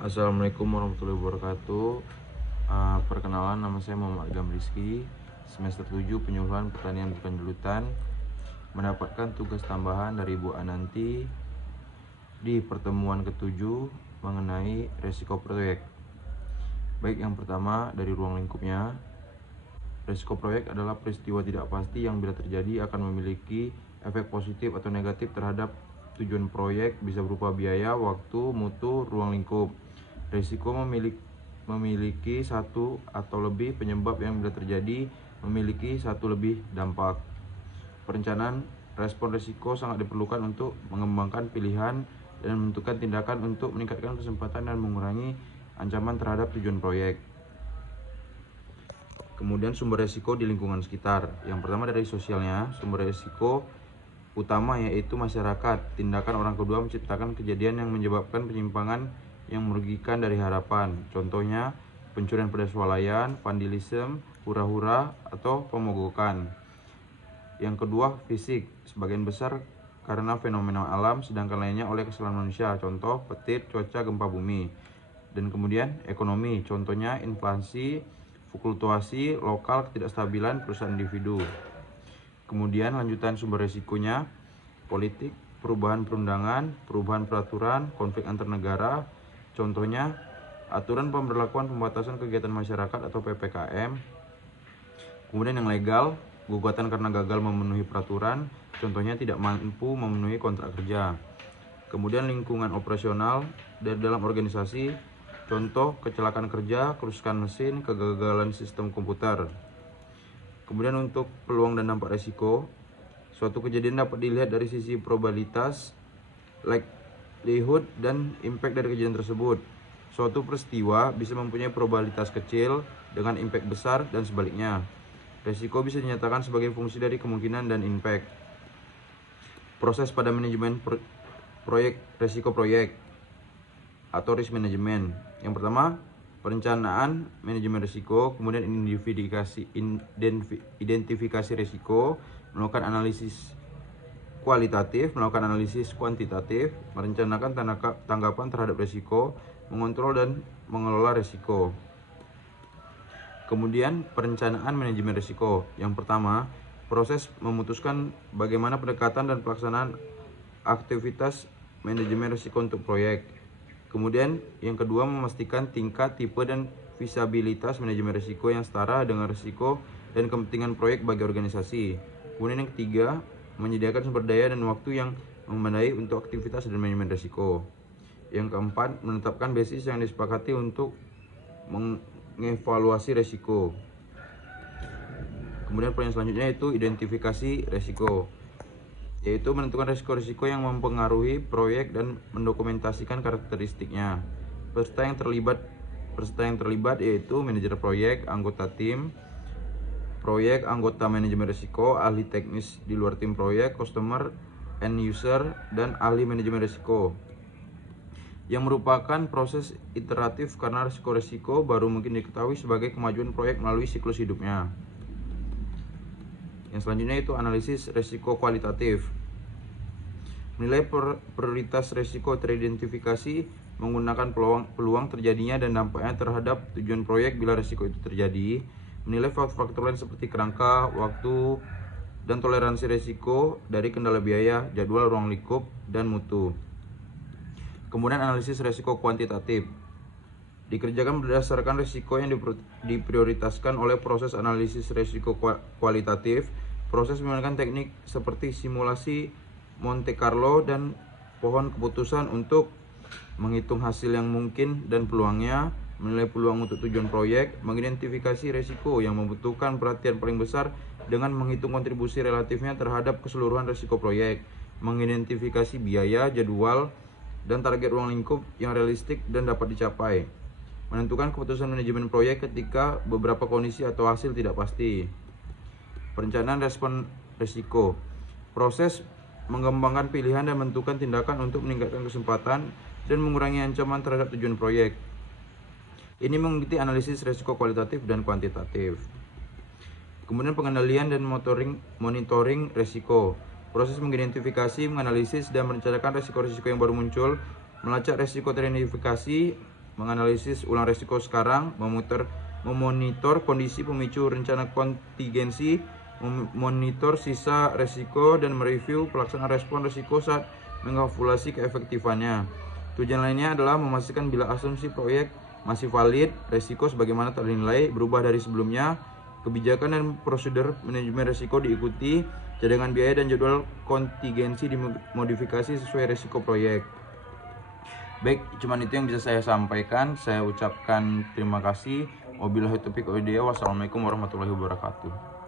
Assalamualaikum warahmatullahi wabarakatuh. Perkenalan, nama saya Muhammad Agam Rizky, semester 7 penyuluhan pertanian berkelanjutan, mendapatkan tugas tambahan dari Bu Ananti di pertemuan ke-7 mengenai resiko proyek. Baik, yang pertama dari ruang lingkupnya. Resiko proyek adalah peristiwa tidak pasti yang bila terjadi akan memiliki efek positif atau negatif terhadap tujuan proyek, bisa berupa biaya, waktu, mutu, ruang lingkup. Risiko memiliki satu atau lebih penyebab yang bila terjadi memiliki satu lebih dampak. Perencanaan respon risiko sangat diperlukan untuk mengembangkan pilihan dan menentukan tindakan untuk meningkatkan kesempatan dan mengurangi ancaman terhadap tujuan proyek. Kemudian sumber risiko di lingkungan sekitar. Yang pertama dari sosialnya, sumber risiko utama yaitu masyarakat. Tindakan orang kedua menciptakan kejadian yang menyebabkan penyimpangan yang merugikan dari harapan. Contohnya pencurian pada swalayan, vandalisme, hura-hura, atau pemogokan. Yang kedua fisik, sebagian besar karena fenomena alam, sedangkan lainnya oleh kesalahan manusia. Contoh petir, cuaca, gempa bumi. Dan kemudian ekonomi, contohnya inflasi, fluktuasi lokal, ketidakstabilan perusahaan individu. Kemudian lanjutan sumber risikonya, politik, perubahan perundangan, perubahan peraturan, konflik antar negara, contohnya aturan pemberlakuan pembatasan kegiatan masyarakat atau PPKM. Kemudian yang legal, gugatan karena gagal memenuhi peraturan, contohnya tidak mampu memenuhi kontrak kerja. Kemudian lingkungan operasional dari dalam organisasi, contoh kecelakaan kerja, kerusakan mesin, kegagalan sistem komputer. Kemudian untuk peluang dan dampak risiko, suatu kejadian dapat dilihat dari sisi probabilitas, likelihood, dan impact dari kejadian tersebut. Suatu peristiwa bisa mempunyai probabilitas kecil dengan impact besar dan sebaliknya. Risiko bisa dinyatakan sebagai fungsi dari kemungkinan dan impact. Proses pada manajemen proyek, risiko proyek atau risk management. Yang pertama, perencanaan manajemen risiko, kemudian identifikasi risiko, melakukan analisis kualitatif, melakukan analisis kuantitatif, merencanakan tanggapan terhadap risiko, mengontrol dan mengelola risiko. Kemudian perencanaan manajemen risiko. Yang pertama, proses memutuskan bagaimana pendekatan dan pelaksanaan aktivitas manajemen risiko untuk proyek. Kemudian yang kedua, memastikan tingkat, tipe, dan visibilitas manajemen risiko yang setara dengan risiko dan kepentingan proyek bagi organisasi. Kemudian yang ketiga, menyediakan sumber daya dan waktu yang memadai untuk aktivitas dan manajemen risiko. Yang keempat, menetapkan basis yang disepakati untuk mengevaluasi risiko. Kemudian poin selanjutnya itu identifikasi risiko, yaitu menentukan risiko-risiko yang mempengaruhi proyek dan mendokumentasikan karakteristiknya. Peserta yang terlibat yaitu manajer proyek, anggota tim proyek, anggota manajemen risiko, ahli teknis di luar tim proyek, customer, end user, dan ahli manajemen risiko. Yang merupakan proses iteratif karena risiko-risiko baru mungkin diketahui sebagai kemajuan proyek melalui siklus hidupnya. Yang selanjutnya itu analisis risiko kualitatif. Menilai prioritas risiko teridentifikasi menggunakan peluang terjadinya dan dampaknya terhadap tujuan proyek bila risiko itu terjadi. Menilai faktor-faktor lain seperti kerangka, waktu, dan toleransi risiko dari kendala biaya, jadwal, ruang lingkup, dan mutu. Kemudian analisis risiko kuantitatif. Dikerjakan berdasarkan risiko yang diprioritaskan oleh proses analisis risiko kualitatif. Proses menggunakan teknik seperti simulasi Monte Carlo dan pohon keputusan untuk menghitung hasil yang mungkin dan peluangnya, menilai peluang untuk tujuan proyek, mengidentifikasi risiko yang membutuhkan perhatian paling besar dengan menghitung kontribusi relatifnya terhadap keseluruhan risiko proyek, mengidentifikasi biaya, jadwal, dan target ruang lingkup yang realistik dan dapat dicapai, menentukan keputusan manajemen proyek ketika beberapa kondisi atau hasil tidak pasti. Perencanaan respon risiko, proses mengembangkan pilihan dan menentukan tindakan untuk meningkatkan kesempatan dan mengurangi ancaman terhadap tujuan proyek. Ini mengikuti analisis risiko kualitatif dan kuantitatif. Kemudian pengendalian dan monitoring risiko. Proses mengidentifikasi, menganalisis, dan merencanakan risiko-risiko yang baru muncul, melacak risiko teridentifikasi, menganalisis ulang resiko sekarang, memonitor kondisi pemicu rencana kontingensi, memonitor sisa resiko, dan mereview pelaksanaan respon resiko saat mengkalkulasi keefektifannya. Tujuan lainnya adalah memastikan bila asumsi proyek masih valid, resiko sebagaimana telah dinilai berubah dari sebelumnya, kebijakan dan prosedur manajemen resiko diikuti, cadangan biaya dan jadwal kontingensi dimodifikasi sesuai resiko proyek. Baik, cuman itu yang bisa saya sampaikan. Saya ucapkan terima kasih. Wabillahi taufiq wal hidayah. Wassalamualaikum warahmatullahi wabarakatuh.